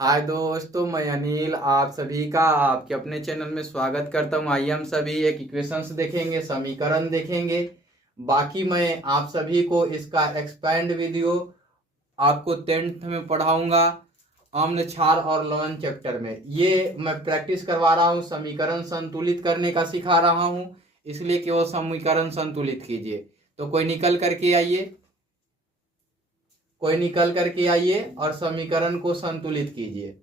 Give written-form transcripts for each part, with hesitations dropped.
हाय दोस्तों, मैं अनिल आप सभी का आपके अपने चैनल में स्वागत करता हूँ। आइए हम सभी एक इक्वेशंस देखेंगे, समीकरण देखेंगे। बाकी मैं आप सभी को इसका एक्सपेंड वीडियो आपको 10th में पढ़ाऊंगा, अम्ल क्षार और लवण चैप्टर में। ये मैं प्रैक्टिस करवा रहा हूँ, समीकरण संतुलित करने का सिखा रहा हूँ, इसलिए केवल समीकरण संतुलित कीजिए। तो कोई निकल करके आइए और समीकरण को संतुलित कीजिए।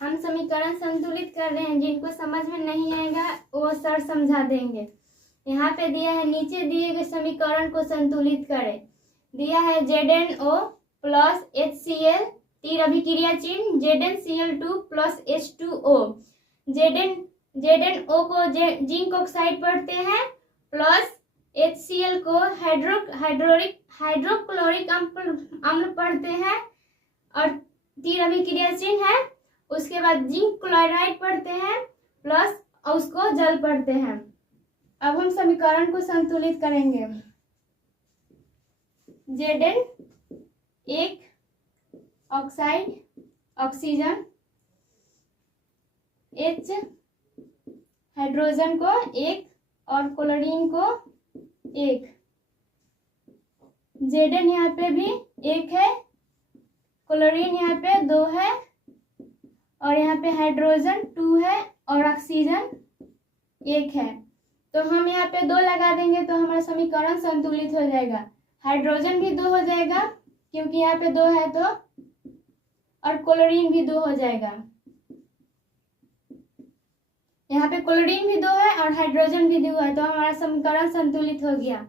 हम समीकरण संतुलित कर रहे हैं, जिनको समझ में नहीं आएगा वो सर समझा देंगे। यहाँ पे दिया है, नीचे दिए गए समीकरण को संतुलित करें। दिया है ZnO प्लस HCl, तीर अभिक्रिया चिन्ह ZnCl2 प्लस H2O। ZnO को जिंक ऑक्साइड पढ़ते हैं, प्लस HCl को हाइड्रोक्लोरिक अम्ल पढ़ते हैं और तीर अभिक्रिया चिन्ह है। उसके बाद जिंक क्लोराइड पढ़ते हैं, प्लस उसको जल पढ़ते हैं। अब हम समीकरण को संतुलित करेंगे। Zn एक ऑक्साइड ऑक्सीजन, H हाइड्रोजन को एक और क्लोरीन को एक। Zn यहाँ पे भी एक है, क्लोरीन यहाँ पे 2 है और यहाँ पे हाइड्रोजन 2 है और ऑक्सीजन 1 है। तो हम यहाँ पे 2 लगा देंगे तो हमारा समीकरण संतुलित हो जाएगा। हाइड्रोजन भी 2 हो जाएगा क्योंकि यहाँ पे 2 है, तो और क्लोरीन भी 2 हो जाएगा। यहाँ पे क्लोरीन भी 2 है और हाइड्रोजन भी 2 है, तो हमारा समीकरण संतुलित हो गया।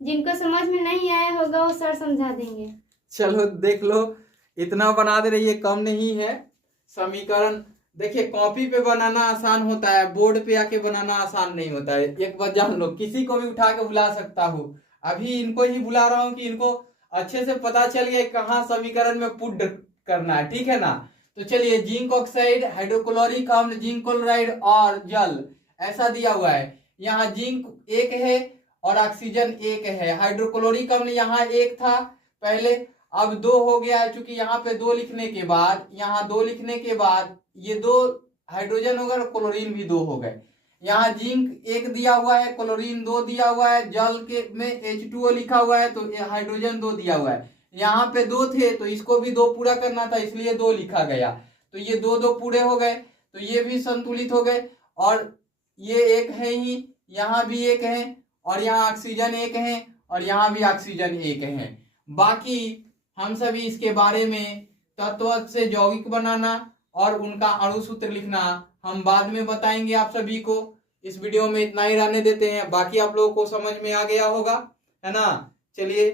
जिनको समझ में नहीं आया होगा वो सर समझा देंगे। चलो देख लो, इतना बना दे रही है, कम नहीं है। समीकरण देखिए, कॉपी पे बनाना आसान होता है, बोर्ड पे आके बनाना आसान नहीं होता है। एक बार जान लो, किसी को भी उठा के बुला सकता हूँ। अभी इनको ही बुला रहा हूँ कि इनको अच्छे से पता चल गया कहाँ समीकरण में पुट करना है, ठीक है ना। तो चलिए, जिंक ऑक्साइड, हाइड्रोक्लोरिक अम्ल, जिंक क्लोराइड और जल, ऐसा दिया हुआ है। यहाँ जिंक 1 है और ऑक्सीजन 1 है। हाइड्रोक्लोरिक अम्ल यहाँ 1 था पहले, अब 2 हो गया है। चूंकि यहाँ पे 2 लिखने के बाद, यहाँ 2 लिखने के बाद ये 2 हाइड्रोजन हो गए और क्लोरीन भी 2 हो गए। यहाँ जिंक 1 दिया हुआ है, क्लोरीन 2 दिया हुआ है, जल के में H2O लिखा हुआ है, तो हाइड्रोजन 2 दिया हुआ है। यहाँ पे 2 थे तो इसको भी 2 पूरा करना था, इसलिए 2 लिखा गया। तो ये 2 पूरे हो गए, तो ये भी संतुलित हो गए। और ये 1 है ही, यहाँ भी 1 है और यहाँ ऑक्सीजन 1 है और यहाँ भी ऑक्सीजन 1 है। बाकी हम सभी इसके बारे में तत्व से यौगिक बनाना और उनका अणु सूत्र लिखना हम बाद में बताएंगे आप सभी को। इस वीडियो में इतना ही रहने देते हैं, बाकी आप लोगों को समझ में आ गया होगा, है ना। चलिए।